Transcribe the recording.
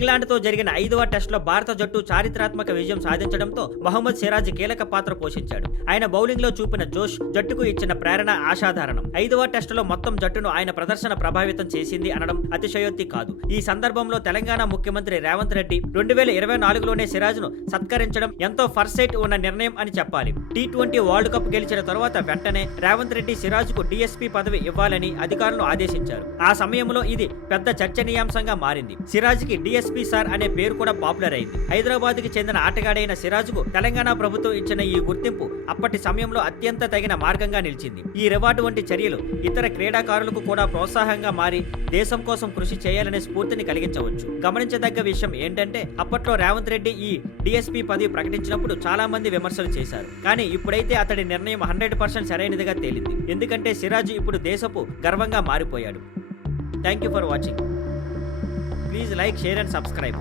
ఇంగ్లాండ్తో జరిగిన 5వ టెస్టులో భారత జట్టు చారిత్రాత్మక విజయం సాధించడంతో మహమ్మద్ సిరాజ్ కీలక పాత్ర పోషించాడు. ఆయన బౌలింగ్లో చూపిన జోష్ జట్టుకు ఇచ్చిన ప్రేరణ ఆశాధారణం. 5వ టెస్టులో మొత్తం జట్టును ఆయన ప్రదర్శన ప్రభావితం చేసింది అనడం అతిశయోక్తి కాదు. ఈ సందర్భంలో తెలంగాణ ముఖ్యమంత్రి రేవంత్ రెడ్డి 2024లోనే సిరాజ్ను సత్కరించడం ఎంతో ఫర్సైట్ ఉన్న నిర్ణయం అని చెప్పాలి. T20 వరల్డ్ కప్ గెలిచిన తరువాత వెంటనే రేవంత్ రెడ్డి సిరాజ్కు DSP పదవి ఇవ్వాలని అధికారులను ఆదేశించారు. ఆ సమయంలో ఇది పెద్ద చర్చనీయాంశంగా మారింది. సిరాజ్కి DSP సార్ అనే పేరు కూడా పాపులర్ అయింది. హైదరాబాద్కి చెందిన ఆటగాడైన సిరాజ్కు తెలంగాణ ప్రభుత్వం ఇచ్చిన ఈ గుర్తింపు అప్పటి సమయంలో అత్యంత తగిన మార్గంగా నిలిచింది. ఈ రివార్డు వంటి చర్యలు ఇతర క్రీడాకారులకు కూడా ప్రోత్సాహంగా మారి దేశం కోసం కృషి చేయాలనే స్ఫూర్తిని కలిగించవచ్చు. గమనించదగ్గ విషయం ఏంటంటే అప్పట్లో రేవంత్ రెడ్డి ఈ DSP పదవి ప్రకటించినప్పుడు చాలా మంది విమర్శలు చేశారు. కానీ ఇప్పుడైతే అతడి నిర్ణయం 100% సరైనదిగా తేలింది. ఎందుకంటే సిరాజ్ ఇప్పుడు దేశపు గర్వంగా మారిపోయాడు. Thank you for watching. Please like, share and subscribe.